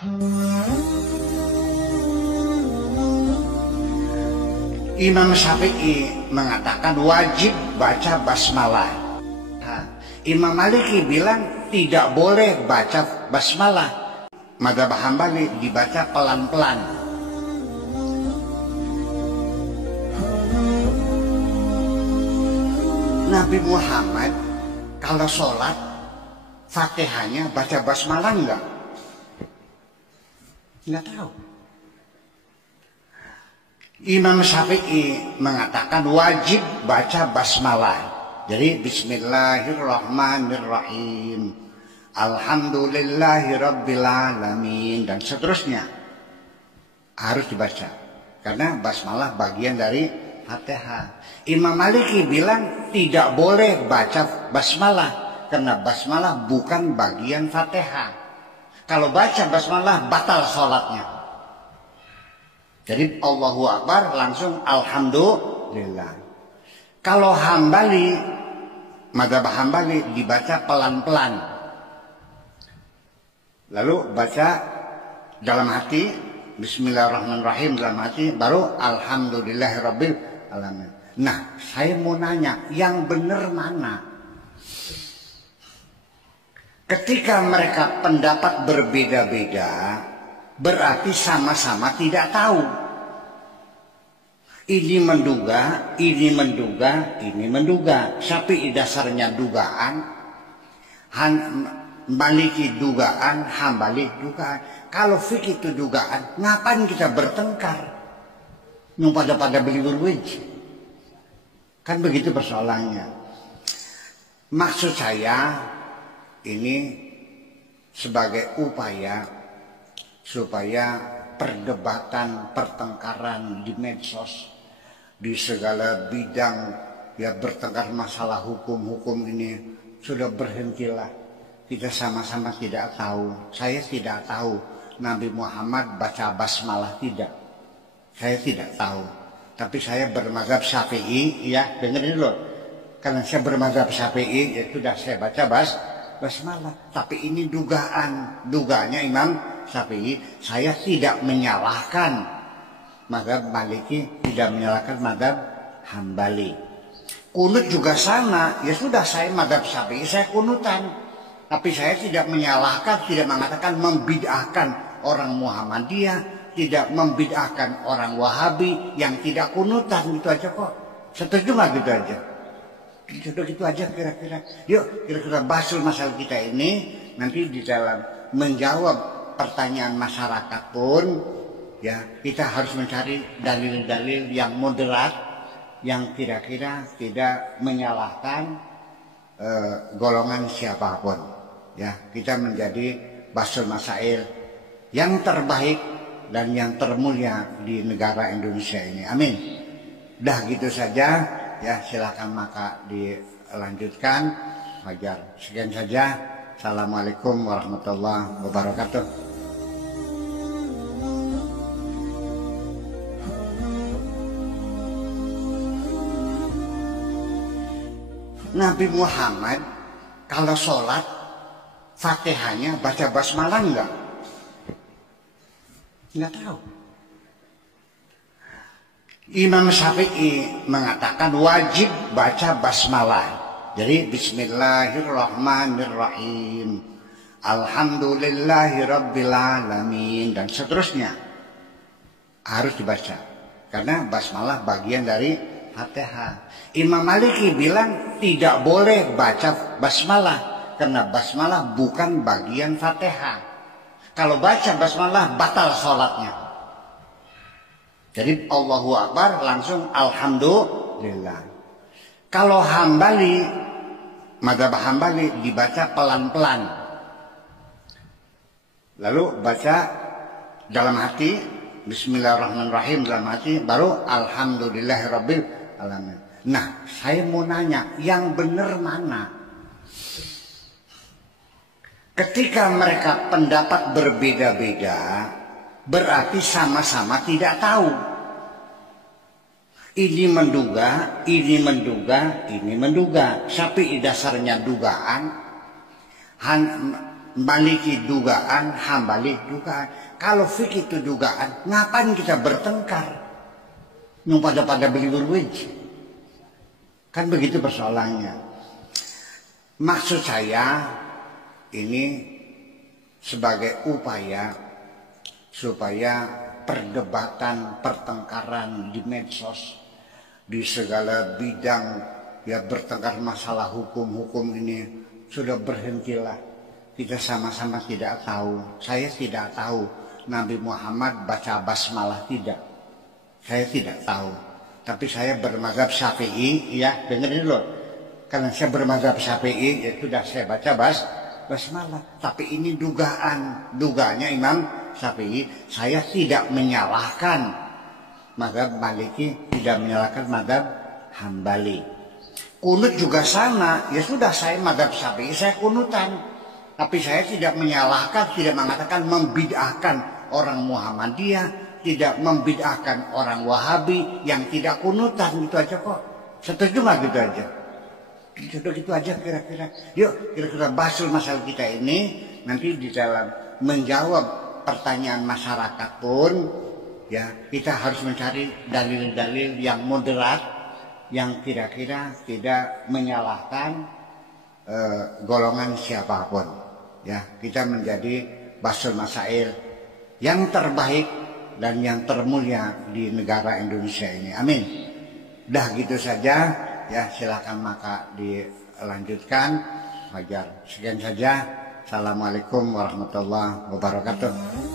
Imam Syafi'i mengatakan wajib baca basmalah. Imam Maliki bilang tidak boleh baca basmalah. Madzhab Hambali dibaca pelan-pelan. Nabi Muhammad kalau sholat Fatihahnya baca basmalah enggak? Enggak tahu. Imam Syafi'i mengatakan wajib baca basmalah. Jadi Bismillahirrahmanirrahim, Alhamdulillahirrabbilalamin, dan seterusnya harus dibaca karena basmalah bagian dari Fatihah. Imam Maliki bilang tidak boleh baca basmalah karena basmalah bukan bagian Fatihah. Kalau baca basmalah batal sholatnya. Jadi Allahu Akbar langsung Alhamdulillah. Kalau Hambali, madzhab Hambali dibaca pelan-pelan. Lalu baca dalam hati Bismillahirrahmanirrahim dalam hati, baru Alhamdulillahirabbil alamin. Nah, saya mau nanya, yang benar mana? Ketika mereka pendapat berbeda-beda, berarti sama-sama tidak tahu. Ini menduga, ini menduga, ini menduga. Syafi'i dasarnya dugaan, Maliki dugaan, Hambali dugaan. Kalau fikih itu dugaan, ngapain kita bertengkar? Yang pada beli berwij. Kan begitu persoalannya. Maksud saya ini sebagai upaya supaya perdebatan, pertengkaran di medsos, di segala bidang, ya bertengkar masalah hukum-hukum ini sudah berhentilah. Kita sama-sama tidak tahu. Saya tidak tahu Nabi Muhammad baca basmalah tidak. Saya tidak tahu. Tapi saya bermazhab Syafi'i, ya dengerin dulu. Karena saya bermazhab Syafi'i, ya sudah saya baca basmalah. Tapi ini dugaannya Imam Syafi'i. Saya tidak menyalahkan madzhab Maliki, tidak menyalahkan madzhab Hambali. Kunut juga sama, ya sudah saya madzhab Syafi'i, saya kunutan. Tapi saya tidak menyalahkan, tidak mengatakan membid'ahkan orang Muhammadiyah, tidak membid'ahkan orang Wahabi yang tidak kunutan, gitu aja kok. Setuju nggak gitu aja? Gitu aja kira-kira. Yuk kira-kira bahas masalah kita ini nanti di dalam menjawab pertanyaan masyarakat pun, ya kita harus mencari dalil-dalil yang moderat, yang kira-kira tidak menyalahkan golongan siapapun. Ya, kita menjadi basul masail yang terbaik dan yang termulia di negara Indonesia ini. Amin. Dah gitu saja, ya silakan maka dilanjutkan. Wajar. Sekian saja. Assalamualaikum warahmatullahi wabarakatuh. Nabi Muhammad kalau sholat Fatihahnya baca basmalah enggak? Enggak tahu. Imam Syafi'i mengatakan wajib baca basmalah. Jadi Bismillahirrahmanirrahim, Alhamdulillahirabbilalamin, dan seterusnya harus dibaca karena basmalah bagian dari Fatihah. Imam Maliki bilang tidak boleh baca basmalah karena basmalah bukan bagian Fatihah. Kalau baca basmalah batal sholatnya. Jadi Allahu Akbar langsung Alhamdulillah. Kalau Hambali, madzhab Hambali dibaca pelan-pelan. Lalu baca dalam hati Bismillahirrahmanirrahim dalam hati, baru Alhamdulillahirabbil alamin. Nah, saya mau nanya, yang benar mana? Ketika mereka pendapat berbeda-beda, berarti sama-sama tidak tahu. Ini menduga, ini menduga, ini menduga. Syafi'i dasarnya dugaan, Maliki dugaan, Hambali dugaan. Kalau fikih itu dugaan, ngapain kita bertengkar? Yang pada beli berwij. Kan begitu persoalannya. Maksud saya ini sebagai upaya supaya perdebatan, pertengkaran di medsos, di segala bidang ya bertengkar masalah hukum ini sudah berhentilah. Kita sama-sama tidak tahu. Saya tidak tahu Nabi Muhammad baca basmalah tidak. Saya tidak tahu. Tapi saya bermazhab Syafi'i, ya dengerin dulu. Karena saya bermazhab Syafi'i, ya sudah saya baca basmalah. Tapi ini dugaannya Imam Syafi'i. Saya tidak menyalahkan mazhab Maliki, tidak menyalahkan mazhab Hambali. Kunut juga sama, ya sudah saya mazhab Syafi'i, saya kunutan. Tapi saya tidak menyalahkan, tidak mengatakan membid'ahkan orang Muhammadiyah, tidak membid'ahkan orang Wahabi yang tidak kunutan, gitu aja kok. Setuju nggak gitu aja? Sudah gitu aja kira-kira. Yuk kira-kira bahas masalah kita ini nanti di dalam menjawab pertanyaan masyarakat pun ya kita harus mencari dalil-dalil yang moderat yang kira-kira tidak menyalahkan golongan siapapun. Ya, kita menjadi basul masail yang terbaik dan yang termulia di negara Indonesia ini. Amin. Dah gitu saja. Ya, silakan maka dilanjutkan. Wajar. Sekian saja. Assalamualaikum warahmatullahi wabarakatuh.